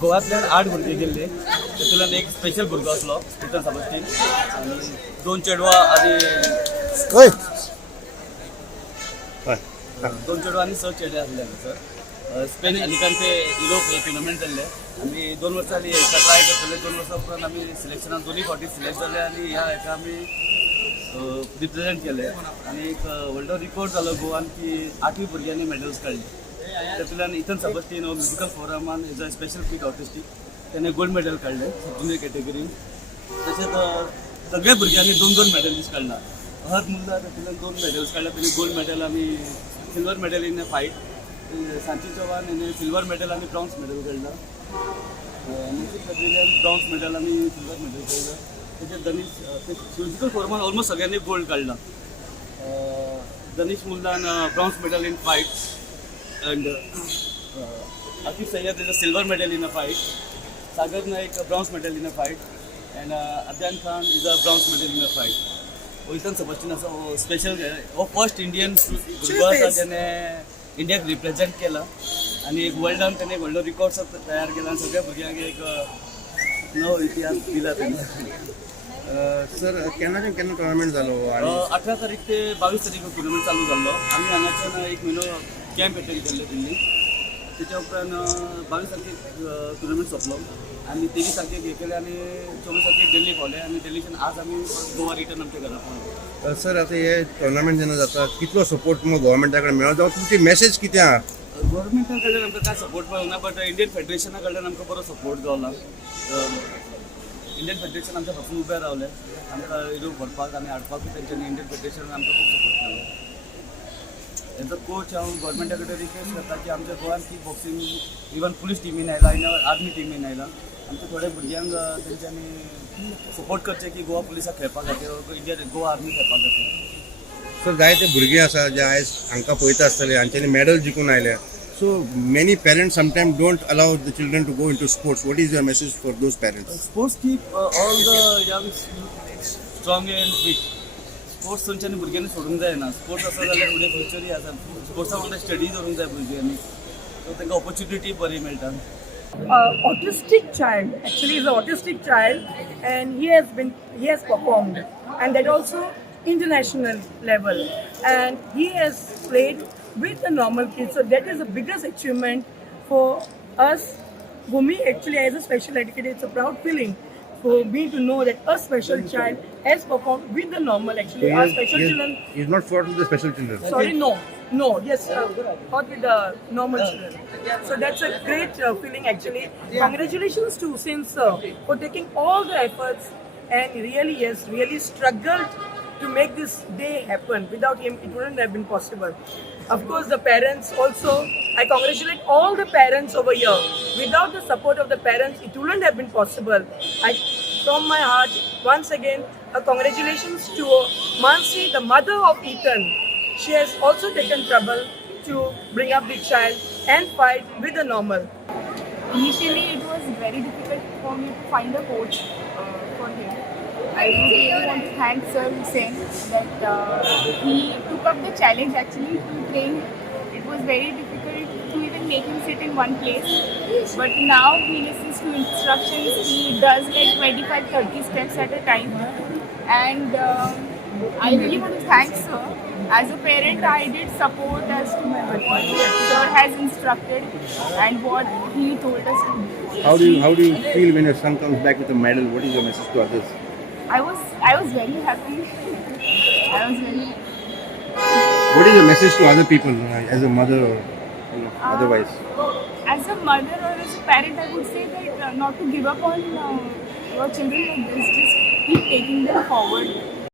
गोव्यातल्यान 8 भुरगे गेल्ले तातूंतल्यान एक स्पेशल भुरगो आसलो इथन सबस्टीन आनी 2 चेडवां आनी 2 चेडवां आनी 6 चेडे आसले हांगासर स्पेन अलिकांते युरोप हे टुर्नामेंट जाल्ले आमी 2 वर्सां हेका ट्राय करतले 2 वर्सां उपरांत आमी सिलेक्शनाक दोनी फावटी सिलेक्ट जाले आनी ह्या हेका आमी रिप्रेझेंट केले आनी एक वर्ल्ड रिकॉर्ड जालो गोवान की 8 भुरग्यांनी मेडल्स काडले तातूंतल्यान इथन सबस्टीन म्युजिकल फोरमान as a special kid autistic त्याने गोल्ड मेडल काढले जुनियर कॅटेगरीन तशेंच सगळ्या भुरग्यांनी 2-2 मेडलिस्ट काढला हर मुल्ला तातूंतल्यान 2 मेडल्स काडला तेणी गोल्ड मेडल आमी silver medal in fight Sanchi Chavan हेणे सिल्वर मेडल आनी ब्रॉन्झ मेडल काडला ब्रॉन्झ मेडल आनी सिल्वर मेडल काडला तशेंच दनीश म्युजिकल फोरमान ऑलमोस्ट सगळ्यांनी गोल्ड काडला Danish Mullan bronze medal in fight and Akif Sayyad is a silver medal in a fight. Sagar Naik a bronze medal in a fight, and Adyan Khan is a bronze medal in a fight. Oitan Sebastian as a special first Indian भुरगो ज्याने इंडियाक represent केला आणि एक वर्ल्डान त्याने world records तयार केला आणि सगळ्या भुरग्यांक एक नवो इतिहास दिला त्यांनी सर केन्ना टुर्नामेंट जालो 18 तारीख ते 22 तारीख टुर्नामेंट चालू जाल्लो आमी हांगाच्यान एक म्हयनो कॅम्प एटेंड केल्ले दिल्ली त्याच्या उपरांत 22 तारखेक टुर्नामेंट सोंपलो आनी 23 तारखेक हे केले आनी 24 तारखेक दिल्ली पावले आनी दिल्लीच्यान आज आमी गोवा रिटर्न आमच्या घरा पावले सर आता हे टुर्नामेंट जेन्ना जाता कितलो सपोर्ट मग गव्हर्मेंटा कडेन मेळ्ळो जावं तुमची मेसेज कितें आहा गव्हर्मेंटा कडल्यान आमकां काय सपोर्ट मेळना बट इंडियन फेडरेशना कडल्यान आमकां बरो सपोर्ट गावला इंडियन फेडरेशन आमच्या पासून उबे रावले आमकां युरोप व्हरपाक आनी हाडपाकूय तेंच्यांनी इंडियन फेडरेशनान आमकां खूब सपोर्ट केलो एज अ कोच हांव गव्हर्मेंटा कडेन रिक्वेस्ट करता की आमच्या गोंयान किक बॉक्सिंग इवन पुलीस टिमीन आयला इन आर्मी टिमीन आयला आमच्या थोड्या भुरग्यांक तेंच्यांनी सपोर्ट करचे की गोवा पुलिसाक खेळपा खातीर इंडिया गोवा आर्मी खेळपा खातीर सर जायते भुरगे आसा जे आयज हांकां पळयता आसतले हांच्यांनी मेडल जिखून आयले so many parents sometime don't allow the children to go into sports what is your message for those parents sports keep all the young strong and fit sports तेंच्यांनी भुरग्यांनी सोडूंक जायना स्पोर्ट्स आसा जाल्यार फुडें फ्युचरूय आसा स्पोर्ट्सा वांगडा स्टडी करूंक जाय भुरग्यांनी सो तांकां ऑपॉर्च्युनिटी बरी मेळटा autistic child actually is an autistic child and he has performed and that also international level and he has played with the normal kids so that is the biggest achievement for us for me actually as a special educator it's a proud feeling for me to know that a special child has performed with the normal actually our special children he is not fought with the special children sorry no yes fought with the normal children so that's a great feeling actually congratulations to Sin sir for taking all the efforts and really struggled to make this day happen without him it wouldn't have been possible of course the parents also I congratulate all the parents over here without the support of the parents it wouldn't have been possible I from my heart once again a congratulations to Mansi the mother of Ethan she has also taken trouble to bring up the child and fight with the normal initially it was very difficult for me to find a coach for him I really want to thank Sir Hussain that he took up the challenge actually to train. It was very difficult to even make him sit in one place. But now he listens to instructions. He does like 25-30 steps at a time. And I really want to thank Sir. As a parent, I did support as to what Sir has instructed and what he told us to do. How do you feel when your son comes back with a medal? What is your message to others? I was very happy. I was very. What is your message to other people as a mother or otherwise? As a mother or as a parent, I would say that not to give up on your children like this. Just keep taking them forward.